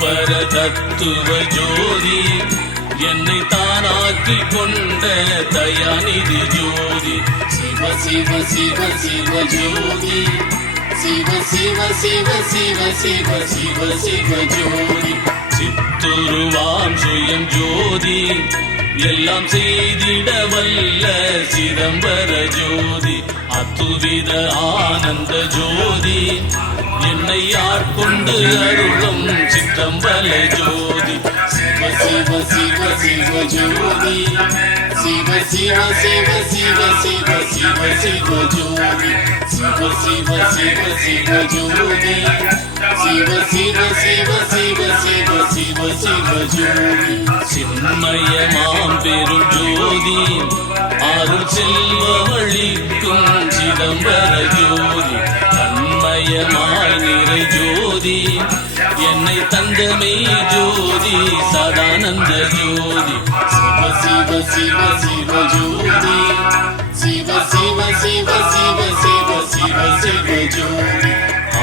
கற்பர தத்துவ ஜோதி என்னை தானாக்கி கொண்ட தயாநிதி ஜோதி. சிவ சிவ சிவ சிவ ஜோதி. சிவ சிவ சிவ சிவ சிவ சிவ சிவ ஜோதி. சித்துருவாம் சுயம் ஜோதி எல்லாம் செய்திட வல்ல சிதம்பர ஜோதி. அத்துவித ஆனந்த ஜோதி என்னை யார் கொண்டு அருளும்? சித்தம்பல ஜோதி சிவ சிவ சிவ சிவ ஜோதி சிவ சிவ சிவ சிவ சிவ சிவ சிவ ஜோதி சிவ சிவ சிவ சிவ ஜோதி சிவ சிவ சிவ சிவ சிவ சிவ சிவ ஜோதி சின்மயமாம் பெரும் ஜோதி அருள் செல்வழிக்கும் சிதம்பர ஜோதி தன்மயமாய் நிறை ஜோதி. என்னை தந்தமே ஜோதி சதானந்த ஜோதி. சிவ சிவ சிவ சிவ ஜோதி. சிவ சிவ சிவ சிவ சிவ சிவ சிவ ஜோதி.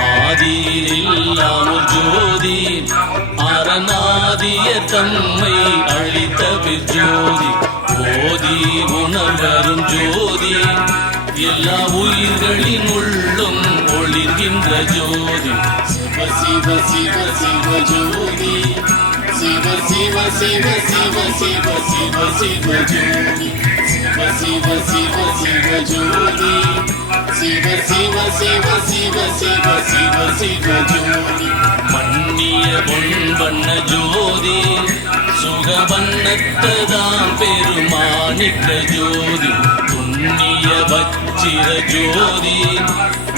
ஆதியில்லாம் ஒரு ஜோதி. அரணாதிய தம்மை அளித்த ஜோதி போதி உணர்வரும் ஜோதி. எல்லா உயிர்களின் உள்ளும் ஒளிர்கின்ற ஜோதி சிவ சிவ சிவ சிவ ஜோதி சிவ சிவ சிவ சிவ சிவ சிவ சிவ ஜோதி சிவ சிவ சிவ சிவ ஜோதி சிவ சிவ சிவ சிவ சிவ சிவ சிவ ஜோதி மன்னிய பொன்பண்ண ஜோதி சுகவண்ணத்ததாம் பெருமானிக்க ஜோதி புண்ணிய வச்சிர ஜோதி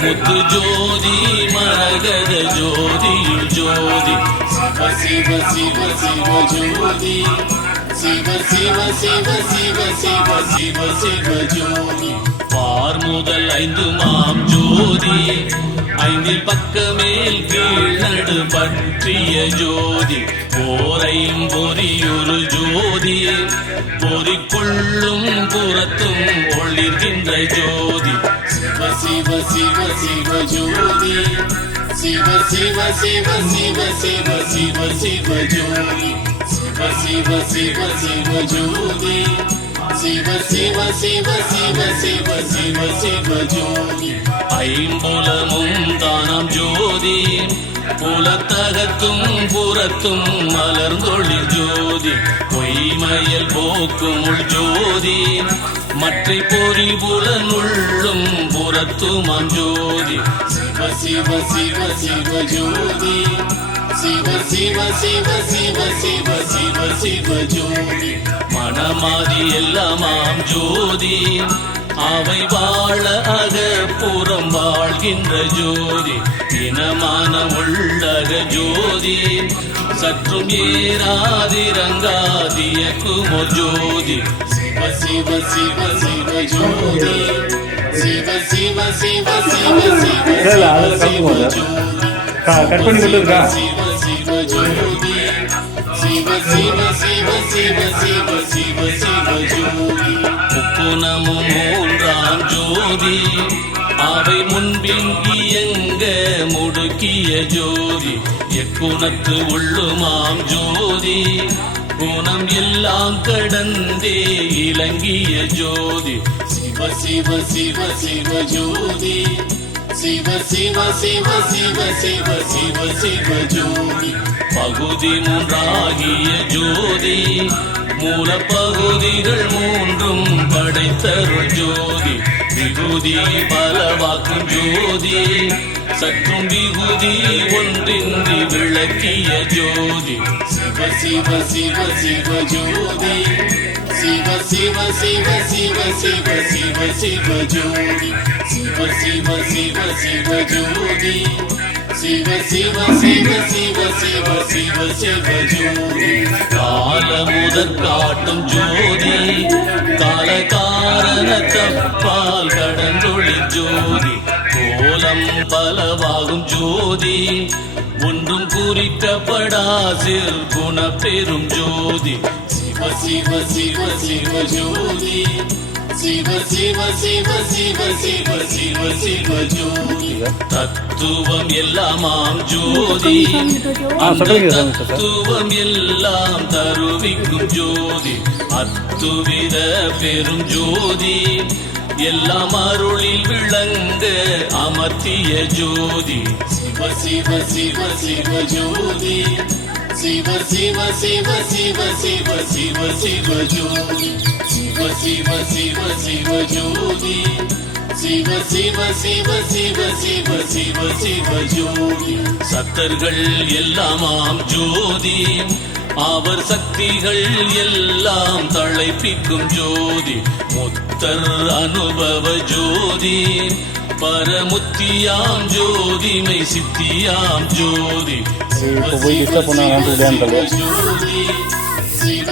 முத்து ஜோதி மரகத ஜோதி ஜோதி. சிவ சிவ சிவ சிவ ஜோதி. சிவ சிவ சிவ சிவ சிவ சிவ சிவ ஜோதி. பார் முதல் ஐந்து மாம் ஜோதி. ஐந்தில் பக்கமேல் கீழடு பற்றிய ஜோதி போரையும் பொறியொரு ஜோதி பொறிக்குள்ளும் புறத்தும் ஒளிர்கின்ற ஜோதி. சிவ சிவ சிவ சிவ ஜோதி சிவ சிவ சிவ சிவ சிவ சிவ சிவ ஜோதி. சிவ சிவ சிவ சிவ ஜோதி சிவ சிவ சிவ சிவ சிவ சிவ சிவ ஜோதி. ஐம்புலமும் தானம் ஜோதி. புலத்தகத்தும் புறத்தும் மலர்ந்தொழில் ஜோதி. பொய்மயல் போக்கும் உள் ஜோதி. மற்ற பொறி புலனுள்ளும் புறத்துமாம் ஜோதி. சிவ சிவ சிவ சிவ ஜோதி. சிவ சிவ சிவ சிவ சிவ சிவ சிவ ஜோதி மனமாதி எல்லாமாம் ஜோதி அவை வாழ அகப்புறம் வாழ்கின்ற ஜோதி இனமான உள்ளக ஜோதி சற்றும் ஏறாதிரங்காதிய குமோ ஜோதி சிவ சிவ சிவ சிவ ஜோதி சிவ சிவ சிவ சிவ சிவ சிவ. ஜோதி கட் பண்ணி கொண்டு இருக்கா? சிவ சிவ ஜோதி சிவ சிவ சிவ ஜோதி முக்குணமும் மூன்றாம் ஜோதி அவை முன்பின் இயங்க முடுக்கிய ஜோதி எக்குணத்து உள்ளுமாம் ஜோதி குணம் எல்லாம் கடந்தே இலங்கிய ஜோதி சிவ சிவ சிவ சிவ ஜோதி சிவ சிவ சிவ சிவ சிவ சிவ சிவ ஜோதி பகுதி மூன்றாகிய ஜோதி. மூலப்பகுதிகள் மூன்றும் படைத்தருள் ஜோதி. விகுதி பலவாக்கும் ஜோதி. சற்றும் விகுதி ஒன்றின்றி விளக்கிய ஜோதி. சிவ சிவ சிவ சிவ ஜோதி. சிவ சிவ சிவ சிவ சிவ சிவ சிவ ஜோதி. சிவ சிவ சிவ சிவ ஜோதி. சிவ சிவ சிவ சிவ சிவ சிவ சிவ ஜோதி. கால முதற் காட்டும் ஜோதி. கால காரண தப்பால் கடந்தொழி ஜோதி. கோலம் பலவாகும் ஜோதி. ஒன்றும் குறிக்கப்படாசில் குண பெரும் ஜோதி. சிவ சிவ சிவ சிவ ஜோதி. சிவ சிவ சிவ சிவ சிவ சிவ சிவ ஜோதி. தத்துவம் எல்லாமாம் ஜோதி. தத்துவம் எல்லாம் தருவிக்கும் ஜோதி. அத்துவித பெரும் ஜோதி. எல்லாம் அருளில் விளங்க அமர்த்திய ஜோதி. சிவ சிவ சிவ சிவ ஜோதி. சிவ சிவ சிவ சிவ சிவ சிவ சிவ ஜோதி சிவ சிவ சிவ சிவ ஜோதி சிவ சிவ சிவ சிவ சிவ சிவ சிவ ஜோதி சத்தர்கள் எல்லாமாம் ஜோதி அவர் சக்திகள் எல்லாம் தழைப்பிக்கும் ஜோதி முத்தர் அனுபவ ஜோதி பரமுத்தியாம் ஜோதிமை சித்தியாம் ஜோதி இப்போ போய் டிஸ்டர்ப் பண்ண விளையாண்டது ஜோதி சிவ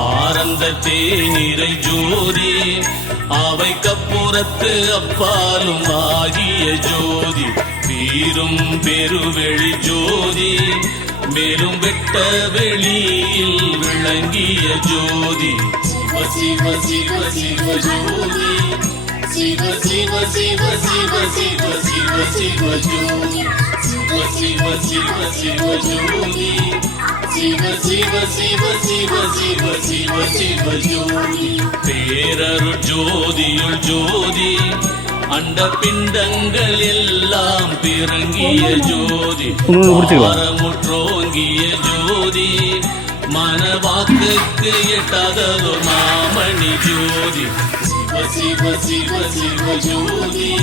ஆனந்த தேநீரை ஜோதி அவை கப்புறத்து அப்பாலும் ஆகிய ஜோதி வீரும் பெருவெளி ஜோதி மேலும் வெட்ட வெளியில் விளங்கிய ஜோதி சிவ சிவ சிவ சிவ ஜோதி. சிவ சிவ சிவ சிவ சிவ சிவ சிவ ஜோதி சிவ சிவ சிவ சிவ ஜோதி சிவ சிவ சிவ சிவ சிவ சிவ சிவ ஜோதி பேரரு ஜோதியுள் ஜோதி அண்ட பிண்டங்கள் எல்லாம் பிறங்கிய ஜோதி. ஆரமுற்றோங்கிய ஜோதி மனவாக்குக்கு எட்டாததோ மாமணி ஜோதி சிவ சிவ சிவ ஜோதி.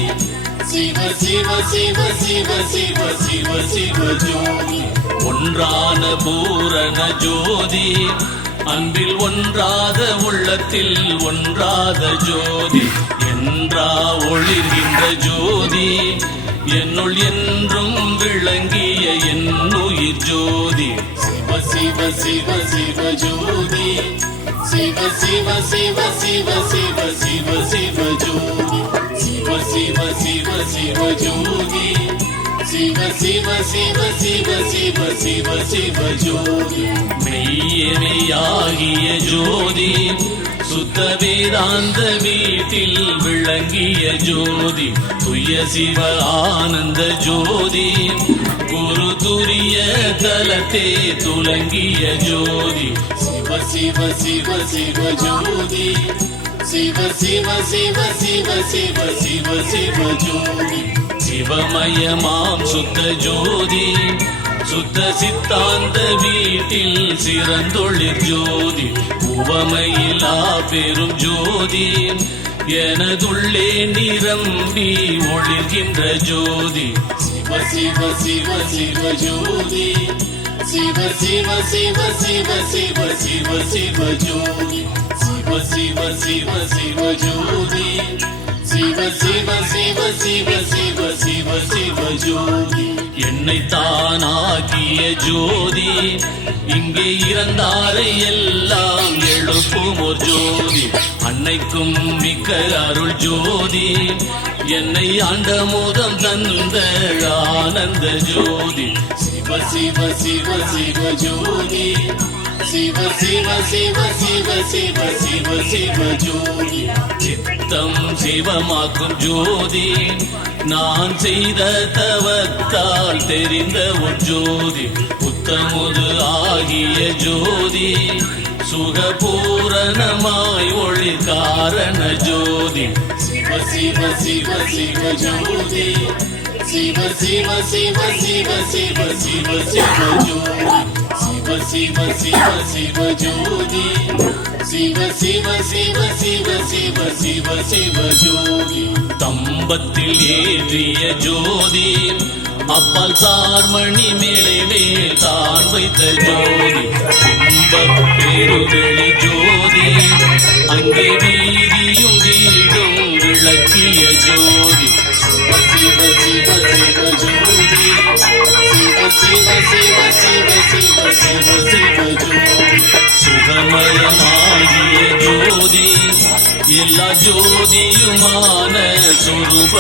சிவ சிவ சிவ சிவ சிவ சிவ சிவ ஜோதி. ஒன்றான பூரண ஜோதி. அன்பில் ஒன்றாத உள்ளத்தில் ஒன்றாத ஜோதி. என்றா ஒளிர்கின்ற ஜோதி. என்னுள் என்றும் விளங்கிய என்னுயிர் ஜோதி. சிவ சிவ சிவ சிவ ஜோதி. சிவ சிவ சிவ சிவ சிவ சிவ சிவ ஜோதி சிவ சிவ சிவ சிவ ஜோதி சிவ சிவ சிவ சிவ சிவ சிவ சிவ ஜோதி மெய்யமையாகிய ஜோதி சுத்த வேதாந்த வீட்டில் விளங்கிய ஜோதி துய சிவ ஆனந்த ஜோதி குரு துரிய தலத்தே துலங்கிய ஜோதி சிவ சிவ சிவ சிவ ஜோதி. சிவ சிவ சிவ சிவ சிவ சிவ சிவ ஜோதி. சிவமயமாம் சுத்த ஜோதி. சுத்த சித்தாந்த வீட்டில் சிறந்தொழிற் ஜோதி. உவமையிலா பெரும் ஜோதி. எனதுள்ளே நிரம்பி ஒளிர்கின்ற ஜோதி. சிவ சிவ சிவ சிவ ஜோதி. சிவ சிவ சிவ சிவ சிவ சிவ சிவ ஜோதி சிவ சிவ சிவ சிவ ஜோதி சிவ சிவ சிவ சிவ சிவ சிவ சிவ ஜோதி என்னை தானாகிய ஜோதி இங்கே இறந்தாரை எல்லாம் எழுப்பும் ஒரு ஜோதி அன்னைக்கும் மிக்க அருள் ஜோதி என்னை ஆண்ட மோதம் தந்த ஆனந்த ஜோதி சிவ சிவ சிவ ஜோதி. சிவ சிவ சிவ சிவ சிவ சிவ சிவ ஜோதி. சித்தம் சிவமாக்கும் ஜோதி. நான் செய்த தவத்தால் தெரிந்த ஒரு ஜோதி. புத்தமுது ஆகிய ஜோதி. சுகபூரணமாய் ஒளி காரண ஜோதி. சிவ சிவ சிவ சிவ ஜோதி. சிவ சிவ சிவ சிவ சிவ சிவ சிவ ஜோதி சிவ சிவ சிவ சிவ ஜோதி சிவ சிவ சிவ சிவ சிவ சிவ சிவ ஜோதி தம்பத்தில் ஏற்றிய ஜோதி அப்பால் சார்மணி மேலே மேல் தான் வைத்த ஜோதி இன்பப் பெருவெளி ஜோதி அங்கே வீதியும் வீடும் விளக்கிய ஜோதி சுகமயமாகிய ஜோதி எல்லா ஜோதியுமான சொரூப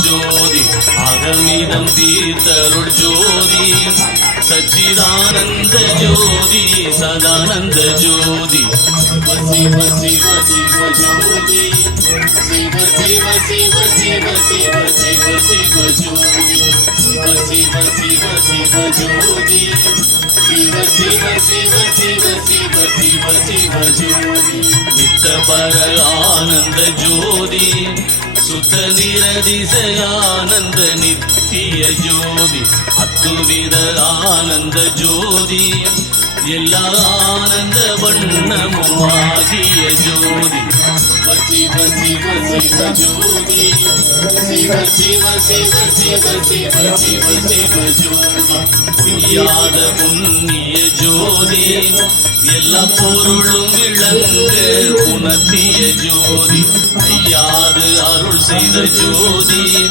ஜோதி அகமிதம் தீர்த்தருள் ஜோதி சச்சிதானந்த ஜோதி சதானந்த ஜோதி சிவ சிவ சிவ சிவ ஜோதி சிவ சிவ சிவ சிவ சிவ சிவ சிவ ஜோதி சிவ சிவ சிவ சிவ ஜோதி சிவ சிவ சிவ சிவ சிவ சிவ சிவ ஜோதி நித்த பர ஆனந்த ஜோதி சுத்த நிரதிசயானந்த நித்திய ஜோதி அத்துவித ஆனந்த ஜோதி எல்லா ஆனந்த வண்ணமும் ஆகிய ஜோதி. சிவ சிவ சிவ ஜோதி. சிவ சிவ சிவ சிவ சிவ சிவ சிவ ஜோதி. பொய்யாத புண்ணிய ஜோதி. எல்லா பொருளும் விளங்க உணர்த்திய ஜோதி. ஐயாது அருள் செய்த ஜோதி.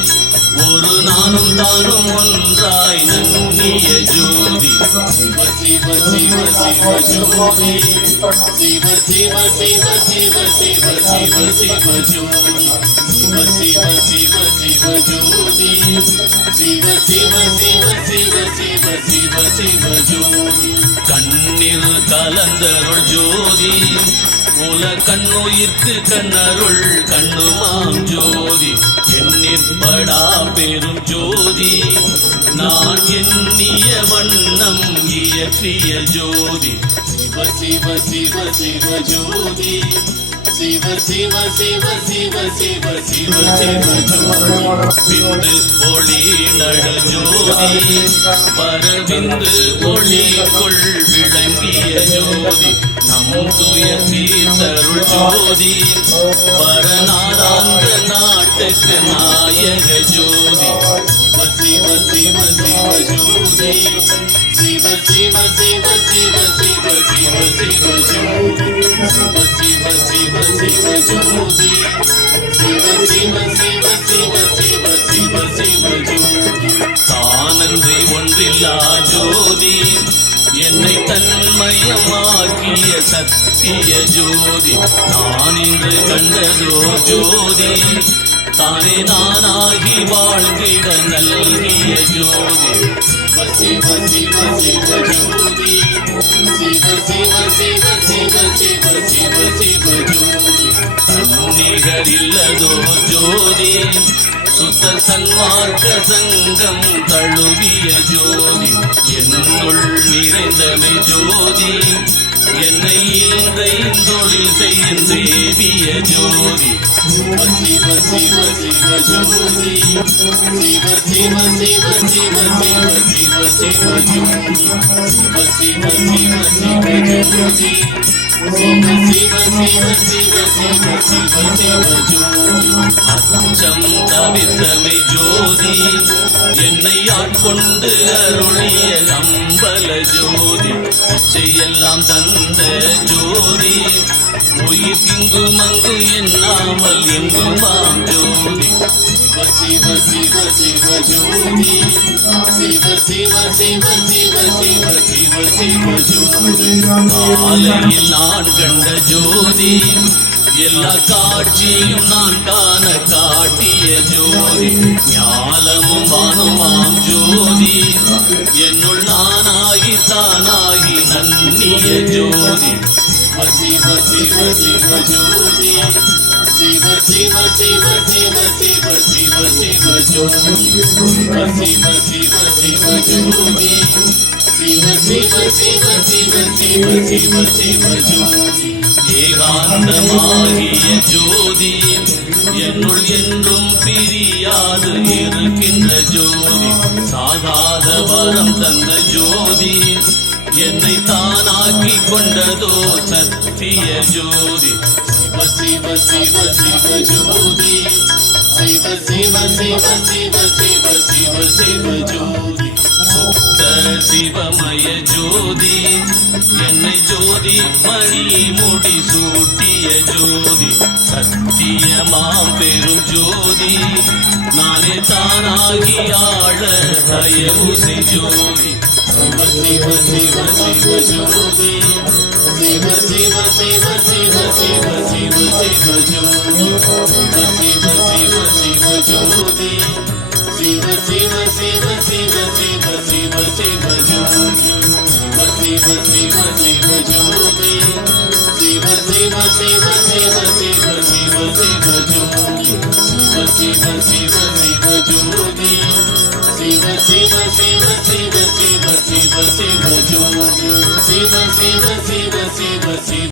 ஒரு நானும் தானும் ஒன்றாய் நன்றிய ஜோதி சிவ சிவ சிவ சிவ ஜோதி சிவ சிவ சிவ சிவ சிவ சிவ சிவ ஜோதி சிவ சிவ சிவ சிவ ஜோதி சிவ சிவ சிவ சிவ சிவ சிவ சிவ ஜோதி கண்ணில் கலந்தருள் ஜோதி உல கண்ணுயிர்க்கு கண்ணருள் கண்ணுமாம் ஜோதி நிற்படா பெரும் ஜோதி. நான் எண்ணிய வண்ணம் இயற்றிய ஜோதி. சிவ சிவ சிவ சிவ ஜோதி. சிவ சிவ சிவ சிவ சிவ சிவ சிவ ஜோதி. விந்து ஒளி நட ஜோதி. பரவிந்து ஒளிக்குள் விளங்கிய ஜோதி. துய சீசருள் ஜோதி பரநாடாந்த நாட்டுக்கு நாயக ஜோதி சிவ சிவ சிவ ஜோதி சிவ சிவ சிவ சிவ சிவ சிவ சிவ ஜோதி சிவ சிவ சிவ சிவ ஜோதி சிவ சிவ சிவ சிவ சிவ சிவ சிவ ஜோதி தானன்றி ஒன்றில்லா ஜோதி என்னை தன்மயமாக்கிய சத்திய ஜோதி. நான் இன்று கண்டதோ ஜோதி. தானே நானாகி வாழ்ந்திட நல்கிய ஜோதி. சிவ சிவ சிவ ஜோதி. சிவ சிவ சிவ சிவ சிவ சிவ சிவ ஜோதி. தன்னிகர் ஜோதி. சுத்த சன்மார்க்க சங்கம் தழுவிய ஜோதி. என்னுள் நிறைந்தமை ஜோதி. என்னை இந்த தொழில் செய்யும் தேவிய ஜோதி. சிவ சிவ சிவ ஜோதி சிவ சிவ சிவ சிவ சிவ சிவ சிவ ஜோதி சிவ சிவ சிவ சிவ ஜோதி சிவ சிவ சிவ சிவ சிவ சிவ சிவ ஜோதி அச்சம் தவிர்த்தமை ஜோதி என்னை ஆட்கொண்டு அருளிய நம்பல ஜோதி இச்சையெல்லாம் தந்த ஜோதி உயிர் இங்கும் அங்கு எண்ணாமல் எங்குமாம் ஜோதி சிவ சிவ சிவ சிவ ஜோதி. சிவ சிவ சிவ சிவ சிவ சிவ சிவ ஜோதி. காலையில் நான் கண்ட ஜோதி எல்லா காட்சியும் நான் காண காட்டிய ஜோதி. ஞாலமும் வானுமாம் ஜோதி. என்னுள் நானாகி தானாகி நன்னிய ஜோதி. சிவ சிவ சிவ ஜோதி சிவ சிவ சிவ சிவ சிவ சிவ சிவ ஜோதி சிவ சிவ சிவ சிவ ஜோதி சிவ சிவ சிவ சிவ சிவ சிவ சிவ ஜோதி ஏகாந்தமாகிய ஜோதி என்னுள் என்றும் பிரியாது இருக்கின்ற ஜோதி வரம் தந்த ஜோதி என்னை தானாக்கி கொண்டதோ சத்திய ஜோதி. சிவ சிவ சிவ சிவ ஜோதி. சிவ சிவ சிவ சிவ சிவ சிவ சிவ ஜோதி. சுத்த சிவமய ஜோதி. என்னை ஜோதி மணி முடி சூட்டிய ஜோதி. சத்திய மாம்பெரும் ஜோதி. நானே தானாகி ஆழ தயவு செய் ஜோதி. சிவ சிவ சிவ சிவ ஜோதி சிவ சிவ சிவ சிவ சிவ சிவ சிவ ஜோதி சிவ சிவ சிவ சிவ ஜோதி சிவ சிவ சிவ சிவ சிவ சிவ சிவ ஜோதி சிவ சிவ சிவ சிவ ஜோதி சிவ சிவ சிவ சிவ சிவ சிவ சிவ ஜோதி சிவ சிவ சிவ சிவ ஜோதி சிவ சிவ சிவ சிவ சிவ சிவ சிவ ஜோதி சிவ சிவ சிவ சிவ சிவ